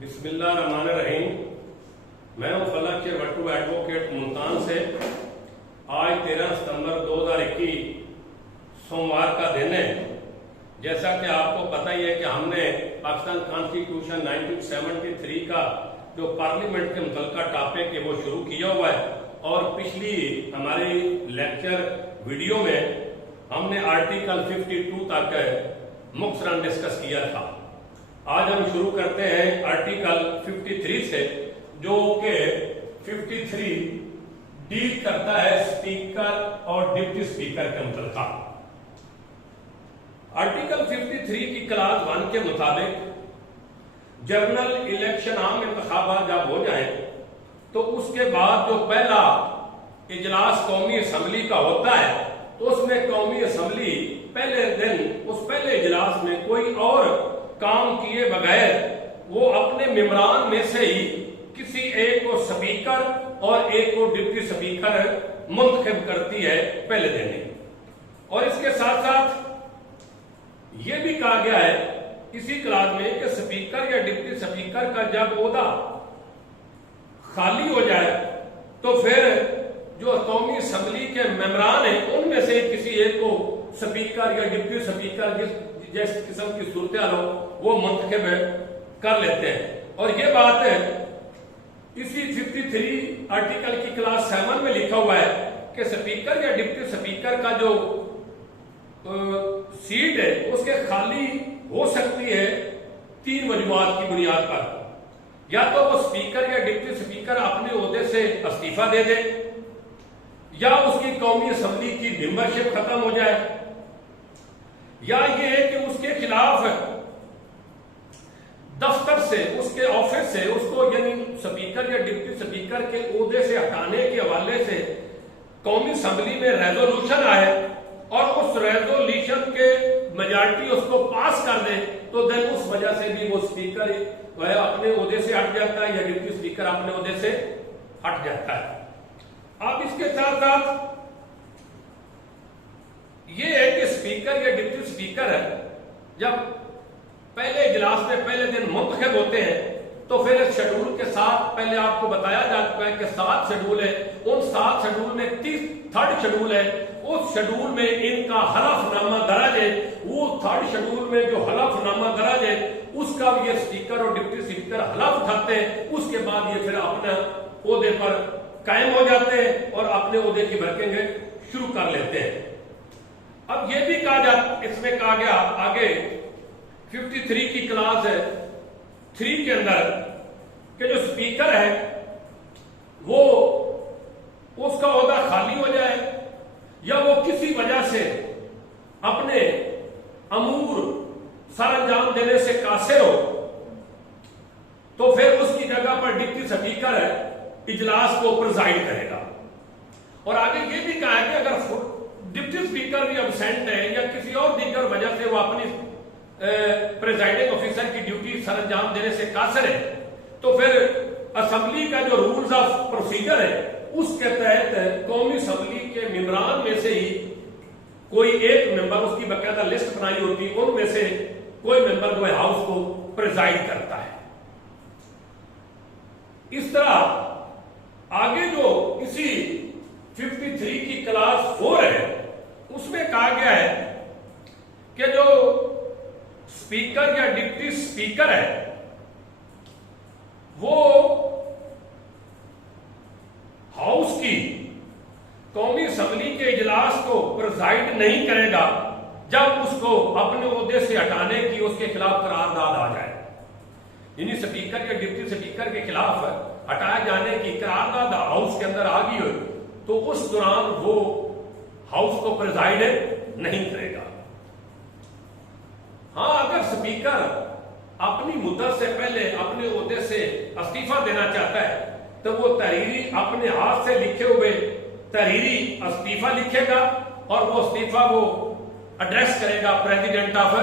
بسم اللہ الرحمن الرحیم۔ میں ہوں فلک چیروٹو ایڈوکیٹ ملتان سے۔ آج 13 ستمبر 2021 سوموار کا دن ہے۔ جیسا کہ آپ کو پتہ ہی ہے کہ ہم نے پاکستان کانسٹیٹیوشن 1973 کا جو پارلیمنٹ کے متعلقہ ٹاپک ہے وہ شروع کیا ہوا ہے، اور پچھلی ہماری لیکچر ویڈیو میں ہم نے آرٹیکل 52 تک مختصراً ڈسکس کیا تھا۔ آج ہم شروع کرتے ہیں آرٹیکل 53 سے، جو کہ 53 ڈیل کرتا ہے اسپیکر اور ڈپٹی اسپیکر کے متعلقہ۔ آرٹیکل 53 کی کلاس 1 کے مطابق جنرل الیکشن عام انتخابات جب ہو جائیں تو اس کے بعد جو پہلا اجلاس قومی اسمبلی کا ہوتا ہے تو اس میں قومی اسمبلی پہلے دن اس پہلے اجلاس میں کوئی اور کام کیے بغیر وہ اپنے ممبران میں سے ہی کسی ایک کو سپیکر اور ایک کو ڈپٹی سپیکر منتخب کرتی ہے پہلے دن ہی۔ اور اس کے ساتھ ساتھ یہ بھی کہا گیا ہے اسی کلاس میں کہ سپیکر یا ڈپٹی سپیکر کا جب عہدہ خالی ہو جائے تو پھر جو قومی اسمبلی کے ممبران ہیں ان میں سے کسی ایک کو سپیکر یا ڈپٹی سپیکر جس قسم کی صورتحال ہو وہ منتخب کر لیتے ہیں۔ اور یہ بات اسی 53 آرٹیکل کی کلاس 7 میں لکھا ہوا ہے کہ سپیکر یا ڈپٹی سپیکر کا جو سیٹ ہے اس کے خالی ہو سکتی ہے 3 وجوہات کی بنیاد پر۔ یا تو وہ سپیکر یا ڈپٹی سپیکر اپنے عہدے سے استعفیٰ دے دے، یا اس کی قومی اسمبلی کی ممبرشپ ختم ہو جائے، یا یہ ہے کہ اس کے خلاف دفتر سے اس کے آفس سے اس کو یعنی سپیکر یا ڈپٹی سپیکر کے عہدے سے ہٹانے کے حوالے سے قومی اسمبلی میں ریزولوشن آئے اور اس ریزولوشن کے میجارٹی اس کو پاس کر دے تو دن اس وجہ سے بھی وہ سپیکر اپنے عہدے سے ہٹ جاتا ہے یا ڈپٹی سپیکر اپنے عہدے سے ہٹ جاتا ہے۔ اب اس کے ساتھ ساتھ یہ ہے کہ سپیکر یا ڈپٹی سپیکر جب پہلے اجلاس میں پہلے دن منتخب ہوتے ہیں تو پھر اس شیڈول کے ساتھ پہلے آپ کو بتایا جا چکا ہے کہ 7 شیڈول ہے، ان 7 شیڈول میں 3rd شیڈول ہے، اس شیڈول میں ان کا حلف نامہ درج ہے، وہ 3rd شیڈول میں جو حلف نامہ درج ہے اس کا یہ سپیکر اور ڈپٹی سپیکر حلف اٹھاتے ہیں، اس کے بعد یہ پھر اپنے عہدے پر قائم ہو جاتے ہیں اور اپنے عہدے کی ورکنگ شروع کر لیتے ہیں۔ اب یہ بھی اس میں کہا گیا آگے 53 کی کلاس 3 کے اندر کہ جو سپیکر ہے وہ اس کا عہدہ خالی ہو جائے یا وہ کسی وجہ سے اپنے امور سر انجام دینے سے قاصر ہو تو پھر اس کی جگہ پر ڈپٹی سپیکر اجلاس کو پریزائڈ کرے گا۔ اور آگے یہ بھی کہا ہے کہ اگر ڈپٹی سپیکر بھی ابسینٹ ہے یا کسی اور دیگر وجہ سے وہ اپنی پریزائڈنگ آفیسر کی ڈیوٹی سر انجام دینے سے قاصر ہے تو پھر اسمبلی کا جو رولز آف پروسیجر ہے اس کے تحت قومی اسمبلی کے ممبران میں سے ہی کوئی ایک ممبر، اس کی باقاعدہ لسٹ بنائی ہوتی ہے، ان میں سے کوئی ممبر جو ہے ہاؤس کو پریزائڈ کرتا ہے۔ اس طرح آگے جو اسی 53 کی کلاس 4 ہے اس میں کہا گیا ہے کہ جو سپیکر یا ڈپٹی سپیکر ہے وہ ہاؤس کی قومی اسمبلی کے اجلاس کو پریزائڈ نہیں کرے گا جب اس کو اپنے عہدے سے ہٹانے کی اس کے خلاف قرارداد آ جائے، یعنی سپیکر یا ڈپٹی سپیکر کے خلاف ہٹائے جانے کی قرارداد ہاؤس کے اندر آ گئی ہو تو اس دوران وہ ہاؤس کو پریزائڈ نہیں کرے گا۔ ہاں اگر سپیکر اپنی مدت سے پہلے اپنے عہدے سے استعفیٰ دینا چاہتا ہے تو وہ تحریری اپنے ہاتھ سے لکھے ہوئے تحریری استعفیٰ لکھے گا اور وہ استعفیٰ وہ ایڈریس کرے گا پریزیڈنٹ آف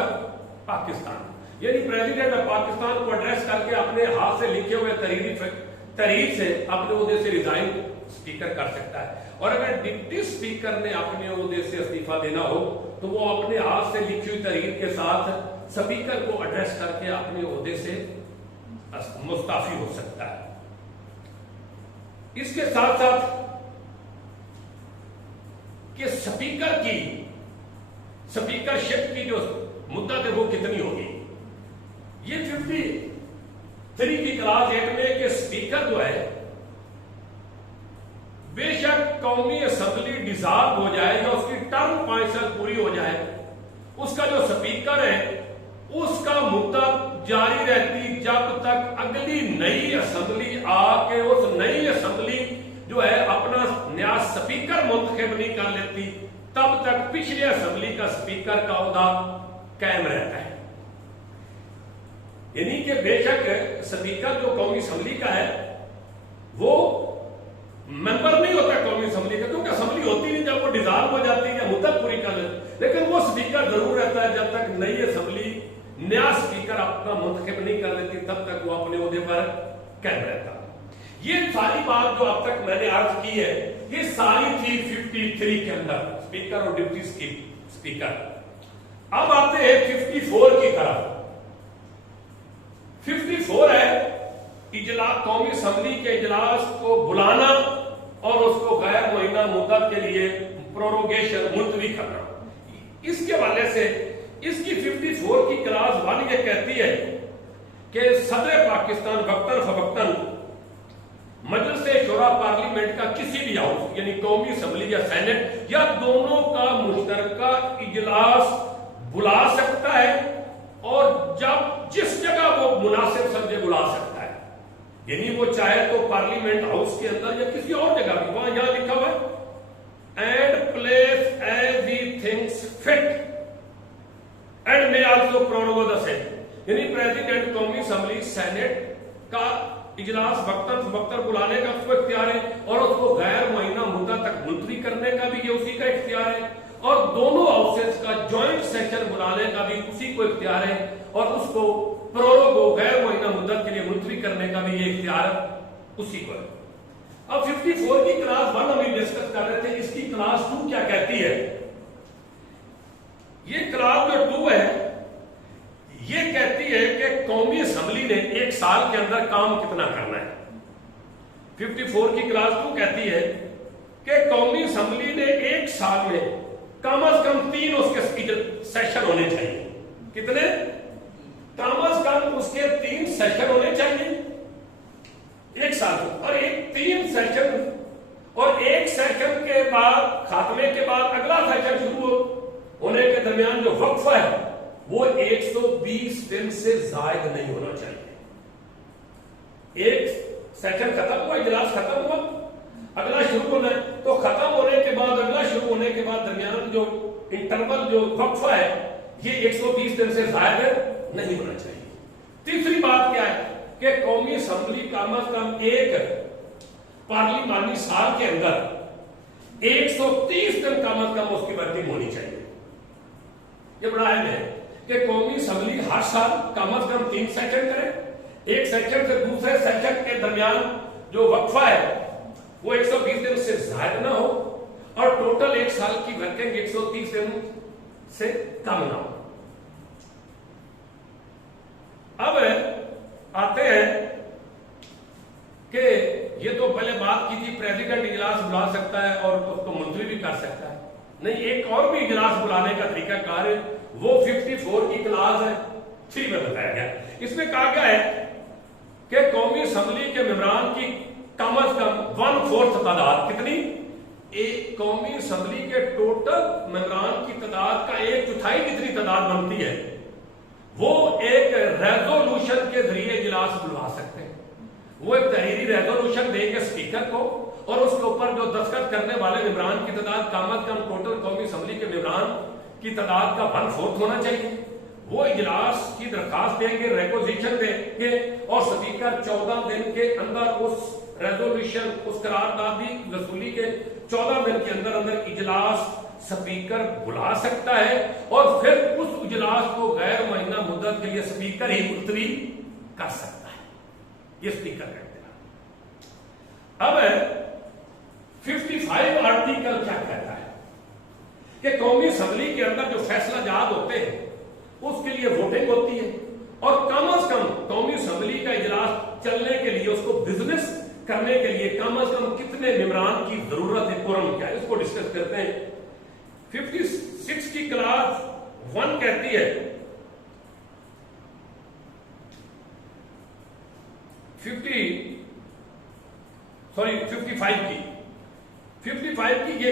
پاکستان، یعنی پریزیڈنٹ آف پاکستان کو ایڈریس کر کے اپنے ہاتھ سے لکھے ہوئے تحریر سے اپنے عہدے سے ریزائن سپیکر کر سکتا ہے۔ اور اگر ڈپٹی سپیکر نے اپنے عہدے سے استعفیٰ دینا ہو تو وہ اپنے ہاتھ سے لکھی ہوئی تحریر کے ساتھ سپیکر کو ایڈریس کر کے اپنے عہدے سے मुस्ताफी हो सकता है। इसके साथ साथ कि स्पीकरशिप की जो मुद्दत है वो कितनी होगी। ये 53 की क्लास 8 में कि स्पीकर जो है बेशक कौमी असेंबली डिसॉल्व हो जाए या उसकी टर्म 5 साल पूरी हो जाए, उसका जो स्पीकर है उसका मुद्दत जारी रहती जब तक अगली नई असेंबली आके उस नई असेंबली जो है अपना नया स्पीकर मुंतखब नहीं कर लेती, तब तक पिछली असेंबली का स्पीकर का ओहदा कायम रहता है। यानी कि बेशक स्पीकर जो कौमी असेंबली का है वो मेंबर नहीं होता कौमी असेंबली का, क्योंकि असेंबली होती नहीं, जब वो डिसॉल्व हो जाती है या मुद्दत पूरी कर लेती, लेकिन वो स्पीकर जरूर रहता है जब तक नई असेंबली नया स्पीकर अपना मुंतखब नहीं कर लेती, तब तक वो अपने ओहदे पर कायम रहता। ये सारी बात जो अब तक मैंने अर्ज की है ये सारी थी 53 के अंदर स्पीकर और डिप्टी स्पीकर। अब आते हैं 54 की तरफ। 54 है इजलास, कौमी असेंबली के इजलास को बुलाना और उसको गैर मुअय्यना मुद्दत के लिए प्रोरोगेशन मुलतवी करना। इसके हवाले से इसकी 54 की क्लास 1 ये कहती है कि सदर पाकिस्तान वक्तन फवक्तन मजलिस शुरा पार्लियामेंट का किसी भी हाउस यानी कौमी असेंबली या सेनेट या दोनों का मुश्तरका इजलास बुला सकता है और जब जिस जगह वो मुनासिब समझे बुला सकता है। यानी वो चाहे तो पार्लियामेंट हाउस के अंदर या किसी और जगह भी, वहां यहां लिखा हुआ है and place as he thinks fit and may also prorogue the same. यानी प्रेसिडेंट कौमी असेंबली सेनेट का इजलास वक्तन फवक्तन बुलाने का उसको इख्तियार है और उसको गैर मुअय्यना मुद्दत तक मुलतवी करने का भी ये उसी का इख्तियार है और दोनों हाउसेस का ज्वाइंट सेशन बुलाने का भी उसी को इख्तियार है और उसको प्रोरोग गैर मुअय्यना मुद्दत के लिए मुलतवी करने का भी ये इख्तियार उसी को है। अब 54 की क्लास 1 हम डिस्कस कर रहे थे, इसकी क्लास 2 क्या कहती है। ये क्लास जो 2 है ये कहती है कि कौमी असेंबली ने एक साल के अंदर काम कितना करना है। 54 की क्लास 2 कहती है कि कौमी असेंबली ने एक साल में कम से कम 3 उसके सेशन होने चाहिए। कितने? कम से कम उसके 3 सेशन होने चाहिए एक साल में, और एक 3 सेशन और एक सेशन के बाद खात्मे के बाद अगला सेशन शुरू होने के दरमियान जो वक्फा है वो 120 दिन से जायद नहीं होना चाहिए। एक सेशन खत्म हुआ, इजलास खत्म हुआ, अगला शुरू होना है, तो खत्म होने के बाद अगला शुरू होने के बाद दरमियान जो इंटरवल जो वक्फा है ये 120 दिन से जायद नहीं होना चाहिए। तीसरी बात क्या है कि कौमी असेंबली कम से कम एक पार्लिमानी साल के अंदर 130 दिन कम से कम उसकी वर्किंग होनी चाहिए। ये बड़ा अहम है कि कौमी असेंबली हर साल कम से कम 3 सेशन करे, एक सेशन से दूसरे सेशन के दरमियान जो वक्फा है वो 120 दिन से ज्यादा ना हो और टोटल एक साल की वर्किंग 130 दिन से कम ना हो। अब आते हैं कि ये तो पहले बात की थी प्रेसिडेंट इजलास बुला सकता है और उसको मुलतवी भी कर सकता है, नहीं एक और भी इजलास बुलाने का तरीका कार है, वो 54 की क्लास है 3 में बताया गया। इसमें कहा गया है कि कौमी असेंबली के मेंबरान की कम से कम 1/4 तादाद, कितनी? एक कौमी असेंबली के टोटल मेंबरान की तादाद का 1/4 जितनी तादाद बनती है वो एक रेजोल्यूशन के जरिए इजलास बुलवा सकते हैं। वो एक तहरीरी रेजोल्यूशन देंगे स्पीकर को और उसके ऊपर जो दस्तखत करने वाले मेंबरान की तादाद कम से कम टोटल कौमी असेंबली के मेंबरान की तादाद का 1/4 होना चाहिए। वो इजलास की दरखास्त देंगे, रेपोजिशन देंगे और स्पीकर 14 दिन के अंदर उस रेजोल्यूशन उस करारदादी वसूली के 14 दिन के अंदर अंदर इजलास स्पीकर बुला सकता है और फिर उस इजलास को गैर मुअय्यना मुद्दत के लिए स्पीकर ही मुलतवी कर सकता है। ये स्पीकर कहते हैं। अब 55 आर्टिकल क्या कहता है कि कौमी असेंबली के अंदर जो फैसला जाद होते हैं उसके लिए वोटिंग होती है اور کم از کم قومی اسمبلی کا اجلاس چلنے کے لیے، اس کو بزنس کرنے کے لیے کم از کم کتنے ممبران کی ضرورت ہے، قرم کیا ہے، اس کو ڈسکس کرتے ہیں۔ 56 کی کلاس 1 کہتی ہے 55 کی یہ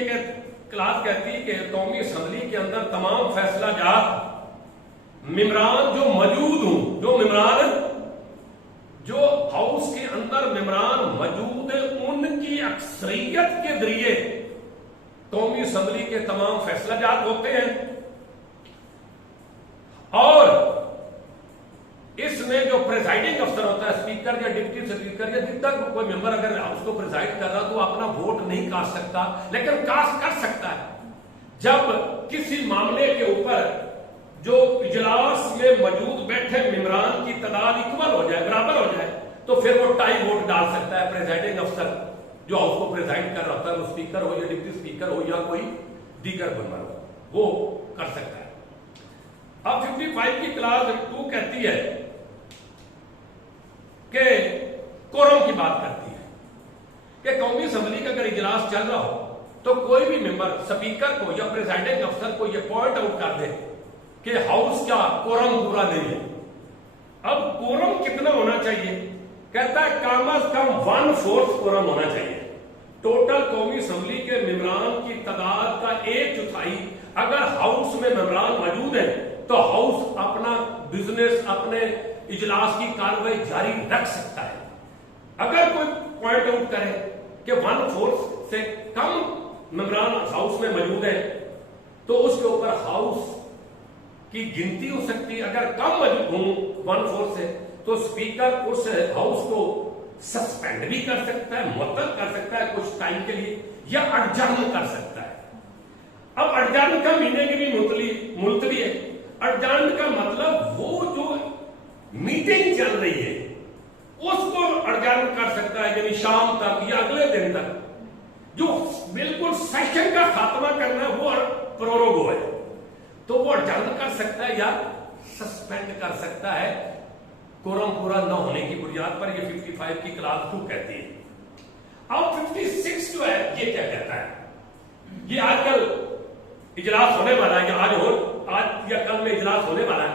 کلاس کہتی ہے کہ قومی اسمبلی کے اندر تمام فیصلہ جات ممبران جو موجود ہوں، جو ہاؤس کے اندر ممبران موجود ہیں، ان کی اکثریت کے ذریعے قومی اسمبلی کے تمام فیصلہ جات ہوتے ہیں۔ اور اس میں جو پریزائڈنگ افسر ہوتا ہے، اسپیکر یا ڈپٹی اسپیکر یا جب تک کوئی ممبر اگر ہاؤس کو پریزائڈ کر رہا تو اپنا ووٹ نہیں کاسٹ سکتا، لیکن کاسٹ کر سکتا ہے جب کسی معاملے کے اوپر جو اجلاس میں موجود بیٹھے ممبران کی تعداد اکول ہو جائے، برابر ہو جائے، تو پھر وہ ٹائی ووٹ ڈال سکتا ہے۔ پریزائڈنگ افسر جو ہاؤس کو پریزائڈ کر رہا ہوتا ہے، وہ اسپیکر ہو یا ڈپٹی اسپیکر ہو یا کوئی دیگر ممبر ہو، وہ کر سکتا ہے۔ اب 55 کی کلاس 2 کہتی ہے کہ کورم کی بات کرتی ہے کہ قومی اسمبلی کا اگر اجلاس چل رہا ہو تو کوئی بھی ممبر اسپیکر کو یا پریزائڈنگ افسر کو یہ پوائنٹ آؤٹ کر دے کہ ہاؤس کیا کورم پورا نہیں ہے۔ اب کورم کتنا ہونا چاہیے؟ کہتا ہے کم از کم 1/4 کورم ہونا چاہیے۔ ٹوٹل قومی اسمبلی کے ممبران کی تعداد کا 1/4 اگر ہاؤس میں ممبران موجود ہیں تو ہاؤس اپنا بزنس، اپنے اجلاس کی کارروائی جاری رکھ سکتا ہے۔ اگر کوئی پوائنٹ آؤٹ کرے کہ 1/4 سے کم ممبران ہاؤس میں موجود ہیں تو اس کے اوپر ہاؤس کی گنتی ہو سکتی ہے۔ اگر کم موجود ہوں 1/4 سے تو اسپیکر اس ہاؤس کو سسپینڈ بھی کر سکتا ہے، معطل کر سکتا ہے کچھ ٹائم کے لیے، یا اڈجرن کر سکتا ہے۔ اب اڈجرن کا میننگ بھی ملتوی ہے۔ اڈجرن کا مطلب وہ جو میٹنگ چل رہی ہے اس کو اڈجرن کر سکتا ہے، یعنی شام تک یا اگلے دن تک۔ جو بالکل سیشن کا خاتمہ کرنا ہے وہ پروروگو ہے، تو وہ اڈجرن کر سکتا ہے یا سسپینڈ کر سکتا ہے کورم پورا نہ ہونے کی بنیاد پر۔ یہ 55 کی کلاس 2 کہتی ہے۔ اب 56 جو ہے یہ کیا کہتا ہے؟ یہ آج کل اجلاس ہونے والا ہے، یا آج یا کل میں اجلاس ہونے والا ہے،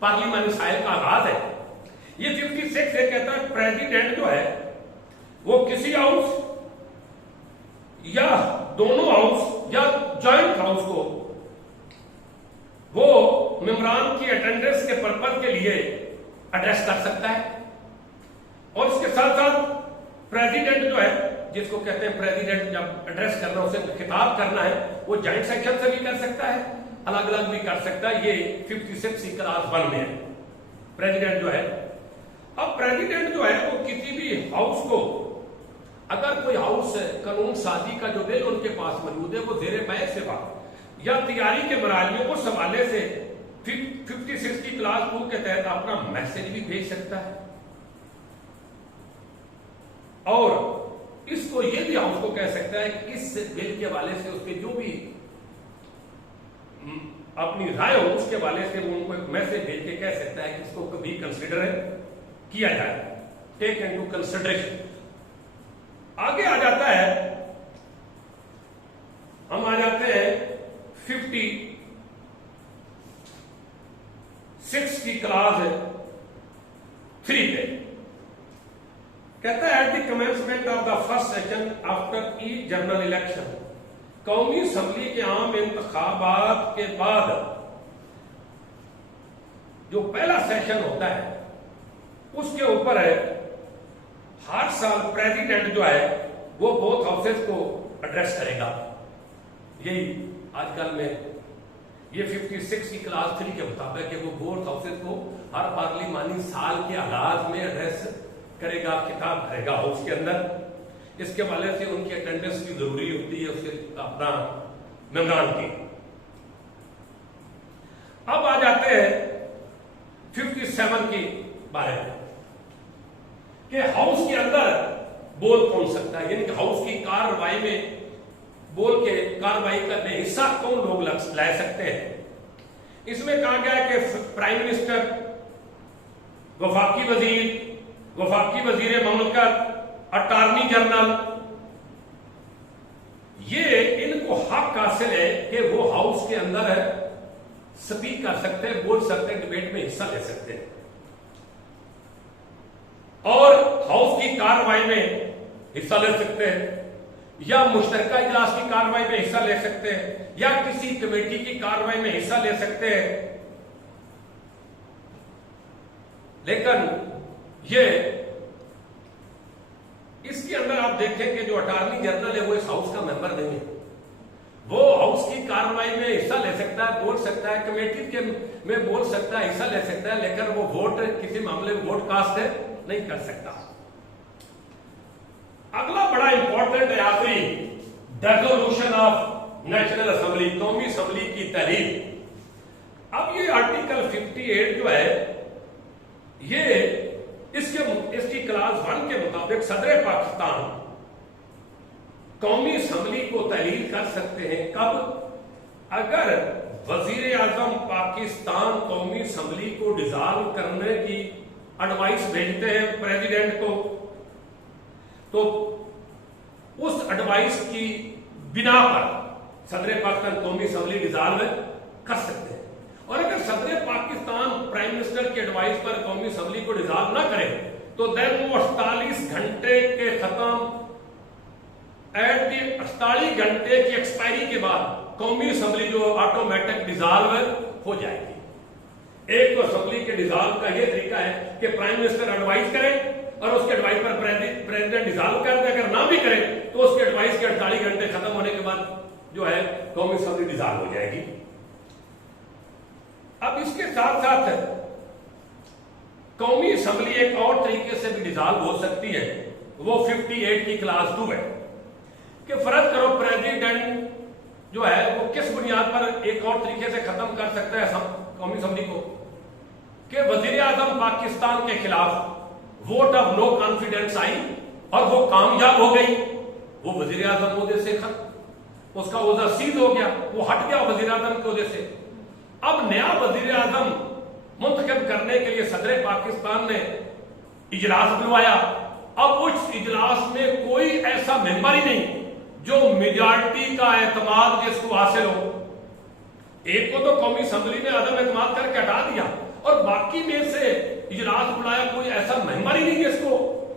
پارلیمانی سائل کا آغاز ہے۔ یہ 56 یہ کہتا ہے پریزیڈنٹ جو ہے وہ کسی ہاؤس یا دونوں ہاؤس یا جوائنٹ ہاؤس کو وہ ممبران کی اٹینڈنس کے پرپز کے لیے ایڈریس کر سکتا ہے، اور اس کے ساتھ ساتھ پریزیڈنٹ جو ہے، جس کو کہتے ہیں پریزیڈنٹ، جب ایڈریس کرنا اسے خطاب کرنا ہے وہ جوائنٹ سیکشن سے بھی کر سکتا ہے، الگ الگ بھی کر سکتا ہے۔ یہ 56 کی کلاس 1 میں ہے پریزیڈنٹ جو ہے۔ اب پریزیڈنٹ جو ہے وہ کسی بھی ہاؤس کو، اگر کوئی ہاؤس قانون سازی کا جو بل ان کے پاس موجود ہے وہ زیر بحث سے بات یا تیاری کے مراحل میں اس حوالے سے 56 کی کلاس 2 کے تحت اپنا میسج بھی بھیج سکتا ہے، اور اس کو یہ بھی ہاؤس کو کہہ سکتا ہے کہ اس بل کے حوالے سے اس کے جو بھی اپنی رائے ہو اس کے حوالے سے وہ ان کو ایک میسج بھیج کے کہہ سکتا ہے کہ اس کو کبھی کنسیڈر کیا جائے، ٹیک انٹو کنسیڈریشن۔ آگے آ جاتا ہے، ہم آ جاتے ہیں 56 کی کلاس 3 پہ۔ کہتا ہے at the commencement of the first session after each general election, قومی اسمبلی کے عام انتخابات کے بعد جو پہلا سیشن ہوتا ہے اس کے اوپر ہے ہر سال پریزیڈنٹ جو ہے وہ بوتھ ہاؤسز کو ایڈریس کرے گا۔ یہی آج کل میں یہ 56 کی کلاس 3 کے مطابق کہ وہ بوتھ ہاؤسز کو ہر پارلیمانی سال کے آغاز میں ایڈریس کرے گا، خطاب کرے گا ہاؤس کے اندر۔ اس کے حوالے سے ان کی اٹینڈنس بھی ضروری ہوتی ہے، اسے اپنا ممبران کی۔ اب آ جاتے ہیں 57 کی بارے میں کہ ہاؤس کے اندر بول کون سکتا ہے، یعنی کہ ہاؤس کی کارروائی میں بول کے کارروائی کرنے حصہ کون لوگ لے سکتے ہیں۔ اس میں کہا گیا ہے کہ پرائم منسٹر، वफाकी वजीर, वफाकी वजीर ममलकत, अटार्नी जनरल, ये इनको हक हासिल है कि वो हाउस के अंदर स्पीक कर सकते हैं, बोल सकते हैं, डिबेट में हिस्सा ले सकते हैं और हाउस की कार्रवाई में हिस्सा ले सकते हैं या मुश्तरका इजलास की कार्रवाई में हिस्सा ले सकते हैं या किसी कमेटी की कार्रवाई में हिस्सा ले सकते हैं। लेकिन ये इसके अंदर आप देखें कि जो अटार्नी जनरल है वो इस हाउस का मेंबर नहीं है। वो हाउस की कार्रवाई में हिस्सा ले सकता है, बोल सकता है, कमेटी के में बोल सकता है, हिस्सा ले सकता है, लेकिन वो वोट किसी मामले में वोट कास्ट नहीं कर सकता। अगला बड़ा इंपॉर्टेंट है आखिरी, रेजोल्यूशन ऑफ नेशनल असेंबली, कौमी असेंबली की तहरीर। अब ये आर्टिकल 58 जो है ये इसकी क्लास 1 के मुताबिक सदर पाकिस्तान कौमी असेंबली को तहरीर कर सकते हैं कब? अगर वजीर आजम पाकिस्तान कौमी असेंबली को डिसॉल्व करने की एडवाइस भेजते हैं प्रेसिडेंट को, तो उस एडवाइस की बिना पर सदर पाकिस्तान कौमी असेंबली डिसॉल्व कर सकते हैं। और अगर सदर पाकिस्तान प्राइम मिनिस्टर की एडवाइस पर कौमी असेंबली को डिसॉल्व ना करे तो देन वो 48 घंटे के खत्म 48 घंटे की एक्सपायरी के बाद कौमी असेंबली जो ऑटोमेटिक डिसॉल्व हो जाएगी। एक तो असेंबली के डिसॉल्व का यह तरीका है कि प्राइम मिनिस्टर एडवाइस करे और उसके एडवाइस पर प्रेसिडेंट डिसॉल्व कर दे, अगर ना भी करे तो उसके एडवाइस के 48 घंटे खत्म होने के बाद जो है कौमी असेंबली डिसॉल्व हो जाएगी। अब इसके साथ साथ कौमी असेंबली एक और तरीके से भी डिसॉल्व हो सकती है, वो 58 की क्लास 2 है कि फर्ज करो प्रेसिडेंट जो है वो किस बुनियाद पर एक और तरीके से खत्म कर सकता है कौमी असेंबली को कि वजीर आजम पाकिस्तान के खिलाफ वोट ऑफ नो कॉन्फिडेंस आई और वो कामयाब हो गई, वो वजीर आजम ओहदे से उसका ओहदा सीध हो गया, वो हट गया वजीर आजम के ओहदे से। अब नया वजीर आजम मुंतखब करने के लिए सदर पाकिस्तान ने इजलास बुलवाया। अब उस इजलास में कोई ऐसा मेंबर ही नहीं जो मेजॉरिटी का एतमाद जिसको हासिल हो। एक को तो कौमी असेंबली ने अदम एतमाद करके हटा दिया और बाकी में से इजलास बुलाया, कोई ऐसा मेंबर ही नहीं जिसको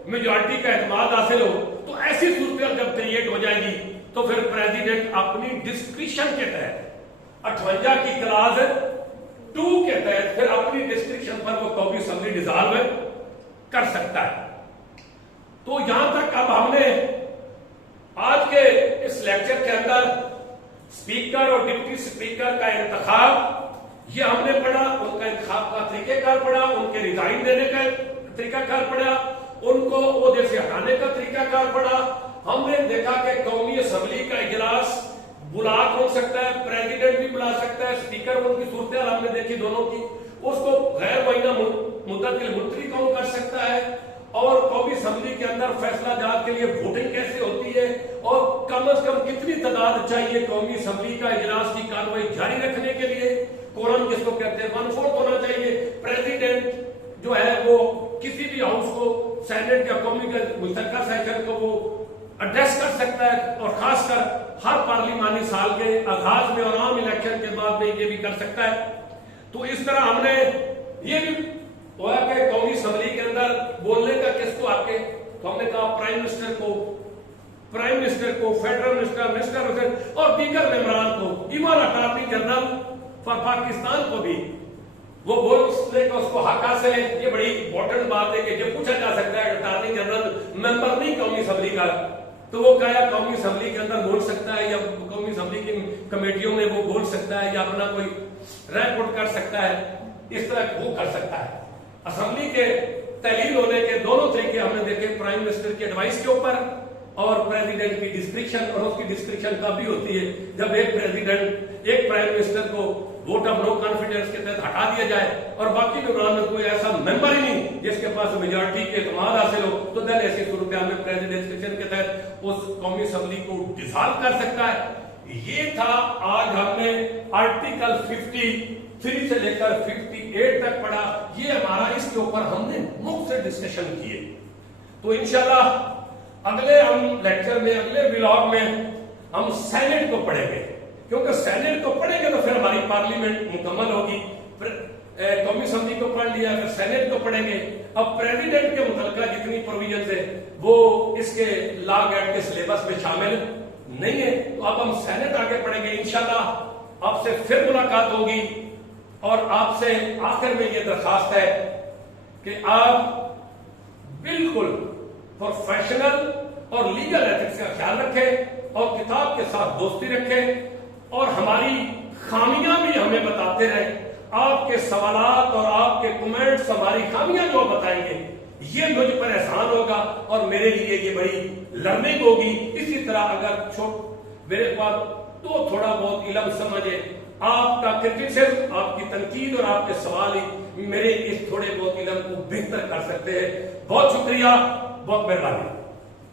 मेजॉरिटी का एतमाद हासिल हो। तो ऐसी सूरत जब क्रिएट हो जाएगी तो फिर प्रेसिडेंट अपनी डिस्क्रिशन के तहत 58 की क्लास 2 के तहत फिर अपनी डिस्क्रिप्शन पर वो कौमी असेंबली डिसॉल्व कर सकता है। तो यहां तक अब हमने आज के इस लेक्चर के अंदर स्पीकर और डिप्टी स्पीकर का इंतखाब ये हमने पढ़ा, उनका इंतखाब का तरीकेकार पढ़ा, उनके रिजाइन देने का तरीकाकार पढ़ा, उनको ओहदे से हटाने का तरीकाकार पढ़ा। हमने देखा कि कौमी असेंबली का इजलास बुला कौन सकता है, प्रेसिडेंट भी बुला सकता है, स्पीकर उनकी सूरत हमने देखी दोनों की, उसको गैर मुअय्यना मुद्दत के लिए मुलतवी कौन कर सकता है और कौमी असेंबली के अंदर फैसला जात के लिए वोटिंग कैसे होती है और कम से कम कितनी तादाद चाहिए कौमी असेंबली का इजलास की कार्रवाई जारी रखने के लिए, कोरम जिसको कहते हैं 1/4 होना चाहिए। प्रेसिडेंट जो है वो किसी भी हाउस को, सेनेट या कौमी के मुश्तरका सेशन को वो एड्रेस कर सकता है और खासकर हर पार्लिमानी साल के आगाज में और आम इलेक्शन के बाद में ये भी कर सकता है। तो इस तरह हमने ये भी हुआ कि कौमी असेंबली के अंदर बोलने का किसको आके, तो हमने कहा प्राइम मिनिस्टर को, फेडरल मिनिस्टर और दीगर मेंबरान को, even attorney general for Pakistan को भी वो बोलने का उसको हक हासिल है। ये बड़ी इंपॉर्टेंट बात है कि जब पूछा जा सकता है अटॉर्नी जनरल मेंबर नहीं कौमी असेंबली का, तो वो क्या कौमी असेंबली के अंदर बोल सकता है या कौमी असेंबली की कमेटियों में वो बोल सकता है या अपना कोई रिपोर्ट कर सकता है, इस तरह वो कर सकता है। असेंबली के तहलील होने के दोनों तरीके हमने देखे, प्राइम मिनिस्टर की एडवाइस के ऊपर और प्रेसिडेंट की डिस्क्रिप्शन, और उसकी डिस्क्रिप्शन कब भी होती है जब एक प्रेसिडेंट एक प्राइम मिनिस्टर को वोट ऑफ नो कॉन्फिडेंस के तहत हटा दिया जाए और बाकी मेंबरान में कोई ऐसा मेंबर ही नहीं जिसके पास मेजॉरिटी के एतमाद हासिल हो, तो देन ऐसी सूरत में प्रेसिडेंट डिस्क्रिप्शन के तहत उस कौमी असेंबली को डिसॉल्व कर सकता है। ये था आज हमने आर्टिकल 50 53 سے لے کر 58 تک پڑھا. یہ ہمارا اس کے اوپر ہم نے مختلف ڈسکشن کیے. تو انشاءاللہ اگلے ہم لیکچر میں, اگلے ولاگ میں ہم سینٹ کو پڑھیں گے, کیونکہ سینٹ کو پڑھیں گے تو پھر ہماری پارلیمنٹ مکمل ہوگی. قومی اسمبلی کو پڑھ لیا, پھر سینٹ کو پڑھیں گے. اب پریزیڈنٹ کے متعلقہ جتنی پروویژنز ہیں وہ اس کے لا ایکٹ کے سلیبس میں شامل نہیں ہے, تو اب ہم سینٹ آگے پڑھیں گے. انشاءاللہ آپ سے پھر ملاقات ہوگی, اور آپ سے آخر میں یہ درخواست ہے کہ آپ بالکل پروفیشنل اور لیگل ایتھکس کا خیال رکھیں, اور کتاب کے ساتھ دوستی رکھیں, اور ہماری خامیاں بھی ہمیں بتاتے رہیں. آپ کے سوالات اور آپ کے کمنٹس ہماری خامیاں جو بتائیں گے, یہ مجھ پر احسان ہوگا اور میرے لیے یہ بڑی لرننگ ہوگی. اسی طرح اگر میرے پاس تو تھوڑا بہت علم سمجھے, آپ کا کرٹیسزم, آپ کی تنقید اور آپ کے سوال ہی میرے اس تھوڑے بہت علم کو بہتر کر سکتے ہیں. بہت شکریہ, بہت مہربانی.